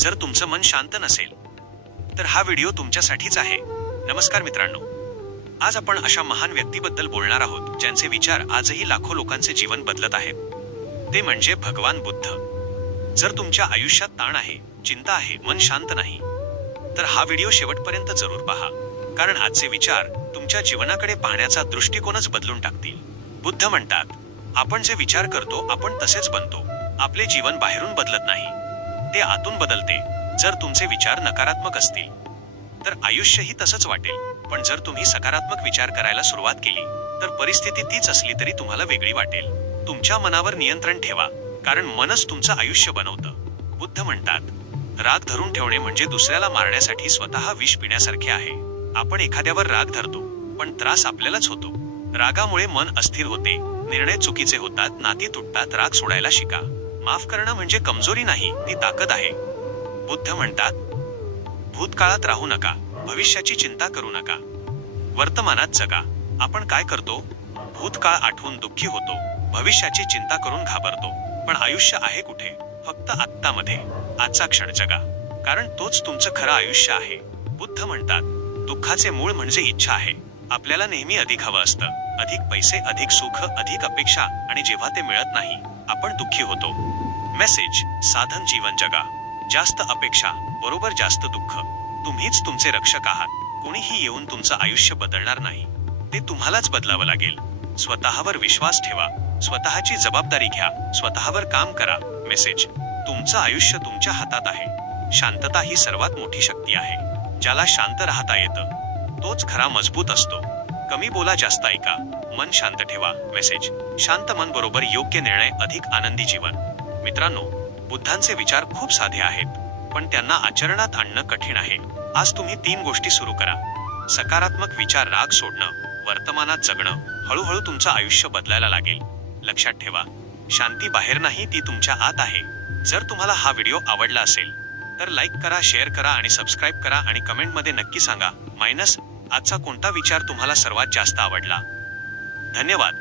जर तुमचं मन शांत नसेल तर हा व्हिडिओ तुमच्यासाठीच आहे. नमस्कार मित्रांनो, आज आपण अशा महान व्यक्तीबद्दल बोलणार आहोत ज्यांचे विचार आजही लाखो लोकांचे जीवन बदलत आहेत. ते म्हणजे भगवान बुद्ध. जर तुमच्या आयुष्यात ताण आहे, चिंता आहे, मन शांत नाही, तर हा व्हिडिओ शेवटपर्यंत जरूर पहा, कारण आजचे विचार तुमच्या जीवनाकडे पाहण्याचा दृष्टिकोनच बदलून टाकतील. बुद्ध म्हणतात, आपण जे विचार करतो आपण तसेच बनतो. आपले जीवन बाहेरून बदलत नाही, ते आतून बदलते. जर तुमचे विचार नकारात्मक असतील तर आयुष्यही तसंच वाटेल, पण जर तुम्ही सकारात्मक विचार करायला सुरुवात केली तर परिस्थिती तीच असली तरी तुम्हाला वेगळी वाटेल. तुमच्या मनावर नियंत्रण ठेवा, कारण मनच तुमचं आयुष्य बनवतं. बुद्ध म्हणतात, राग धरून ठेवणे म्हणजे दुसऱ्याला मारण्यासाठी स्वतः विष पिण्यासारखे आहे. आपण एखाद्यावर राग धरतो, पण त्रास आपल्यालाच होतो. रागामुळे मन अस्थिर होते, निर्णय चुकीचे होतात, नाती तुटतात. राग सोडायला शिका. माफ करणं म्हणजे कमजोरी नाही, ती ताकद आहे. बुद्ध म्हणतात, भूतकाळात राहू नका, भविष्याची चिंता करू नका, वर्तमानात जगा. आपण काय करतो? भूतकाळ आठवून दुःखी होतो, भविष्याची चिंता करून घाबरतो. पण आयुष्य आहे कुठे? फक्त आत्तामध्ये. आजचा क्षण जगा, कारण तोच तुमचं खरं आयुष्य आहे. बुद्ध म्हणतात, दुःखाचे मूळ म्हणजे इच्छा आहे. आपल्याला नेहमी अधिक हवं असतं, अधिक पैसे, अधिक सुख, अधिक अपेक्षा, आणि जेव्हा ते मिळत नाही आपण दुःखी होतो. मेसेज: साधन जीवन जगा. जास्त अपेक्षा बरोबर जास्त दुःख. तुम्हीच तुमचे रक्षक आहात. कोणीही येऊन तुमचं आयुष्य बदलणार नाही, ते तुम्हालाच बदलावं लागेल. स्वतःवर विश्वास ठेवा, स्वतःची जबाबदारी घ्या, स्वतःवर काम करा. मेसेज: तुमचं आयुष्य तुमच्या हातात आहे. शांतता ही सर्वात मोठी शक्ती आहे. ज्याला शांत राहता येतं तोच खरा मजबूत असतो. कमी बोला, जास्त ऐका, मन शांत ठेवा. मेसेज: शांत मन बरोबर योग्य निर्णय, अधिक आनंदी जीवन. मित्रांनो, बुद्धांचे विचार खूप साधे आहेत, पण त्यांना आचरणात आणणं कठीण आहे. आज तुम्ही 3 गोष्टी सुरू करा. सकारात्मक विचार, राग सोडणं, वर्तमानात जगणं. हळूहळू तुमचं आयुष्य बदलायला लागेल. लक्षात ठेवा, शांती बाहेर नाही, ती तुमच्या आत आहे. जर तुम्हाला हा व्हिडिओ आवडला असेल तर लाईक करा, शेअर करा आणि सबस्क्राईब करा, आणि कमेंटमध्ये नक्की सांगा आजचा कोणता विचार तुम्हाला सर्वात जास्त आवडला. धन्यवाद.